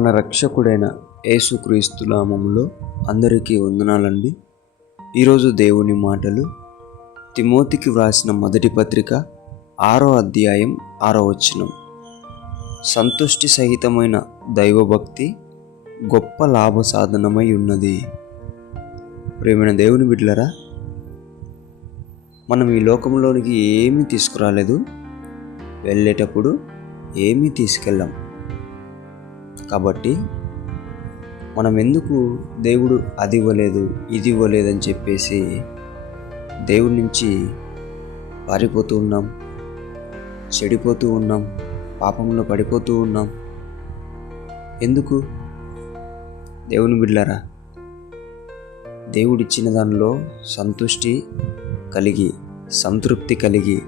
మన రక్షకుడైన యేసుక్రీస్తు నామములో అందరికీ వందనాలండి. ఈరోజు దేవుని మాటలు తిమోతికి వ్రాసిన మొదటి పత్రిక 6వ అధ్యాయం 6వ వచనం. సంతుష్టి సహితమైన దైవభక్తి గొప్ప లాభ సాధనమై ఉన్నది. ప్రియమైన దేవుని బిడ్డలారా, మనం ఈ లోకంలోనికి ఏమీ తీసుకురాలేదు, వెళ్ళేటప్పుడు ఏమీ తీసుకెళ్ళాం. కాబట్టి మనం ఎందుకు దేవుడు అది ఇవ్వలేదు ఇది ఇవ్వలేదని చెప్పేసి దేవుడి నుంచి పారిపోతూ ఉన్నాం, చెడిపోతూ ఉన్నాం, పాపంలో పడిపోతూ ఉన్నాం? ఎందుకు? దేవుని బిడ్డలారా, దేవుడిచ్చిన దానిలో సంతృప్తి కలిగి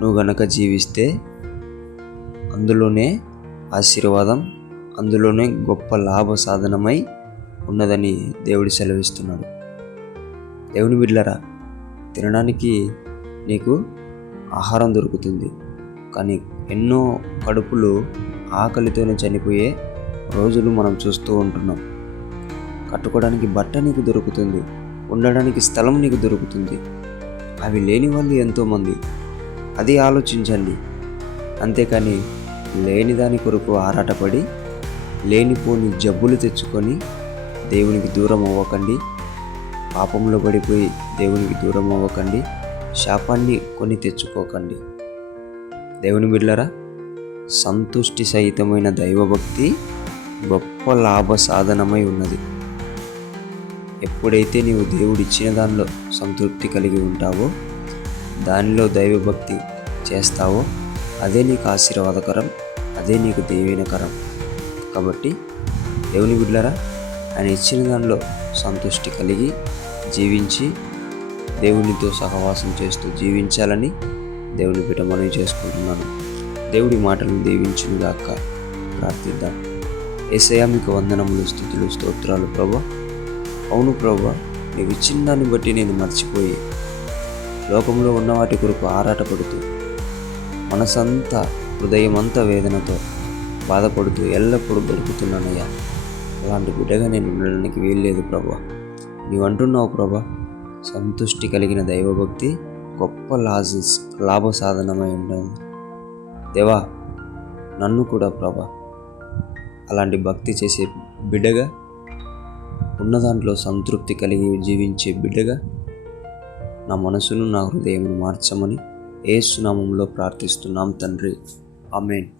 నువ్వు గనక జీవిస్తే అందులోనే ఆశీర్వాదం, అందులోనే గొప్ప లాభ సాధనమై ఉన్నదని దేవుడు సెలవిస్తున్నాడు. దేవుని బిడ్డలారా, తినడానికి నీకు ఆహారం దొరుకుతుంది, కానీ ఎన్నో కడుపులు ఆకలితోనే చనిపోయే రోజులు మనం చూస్తూ ఉంటున్నాం. కట్టుకోవడానికి బట్ట నీకు దొరుకుతుంది, ఉండడానికి స్థలం నీకు దొరుకుతుంది, అవి లేని వాళ్ళు ఎంతోమంది. అది ఆలోచించండి. అంతేకాని లేని దాని కొరకు ఆరాటపడి లేనిపోని జబ్బులు తెచ్చుకొని దేవునికి దూరం అవ్వకండి. పాపంలో పడిపోయి దేవునికి దూరం అవ్వకండి. శాపాన్ని కొని తెచ్చుకోకండి. దేవుని బిడ్డలారా, సంతుష్టి సహితమైన దైవభక్తి గొప్ప లాభ సాధనమై ఉన్నది. ఎప్పుడైతే నీవు దేవుడిచ్చిన దానిలో సంతృప్తి కలిగి ఉంటావో, దానిలో దైవభక్తి చేస్తావో, అదే నీకు ఆశీర్వాదకరం, అదే నీకు దీవెనకరం. కాబట్టి దేవుని బిడ్డలారా, ఆయన ఇచ్చిన దానిలో సంతృష్టి కలిగి జీవించి దేవునితో సహవాసం చేస్తూ జీవించాలని దేవుని బిడ్డ మనవి చేసుకుంటున్నాను. దేవుడి మాటలను దీవించునుగాక. ప్రార్థిద్దాం. యేసయ్యా, మీకు వందనములు, స్తుతులు, స్తోత్రాలు ప్రభువా. అవును ప్రభువా, నీవు ఇచ్చిన దాన్ని బట్టి నేను మర్చిపోయి లోకంలో ఉన్న వాటి కొరకు ఆరాటపడుతూ మనసంతా హృదయమంతా వేదనతో బాధపడుతూ ఎల్లప్పుడూ గడుపుతున్నానయ్యా. అలాంటి బిడ్డగా నేను ఉండడానికి వీల్లేదు ప్రభువా. నీవు అంటున్నావు ప్రభువా, సంతుష్టి కలిగిన దైవభక్తి గొప్ప లాభ సాధనమై ఉంటుంది. దేవా, నన్ను కూడా ప్రభువా అలాంటి భక్తి చేసే బిడ్డగా, ఉన్న దాంట్లో సంతృప్తి కలిగి జీవించే బిడ్డగా నా మనసును, నా హృదయమును మార్చమని యేసు నామములో ప్రార్థిస్తున్నాం తండ్రి. ఆమేన్.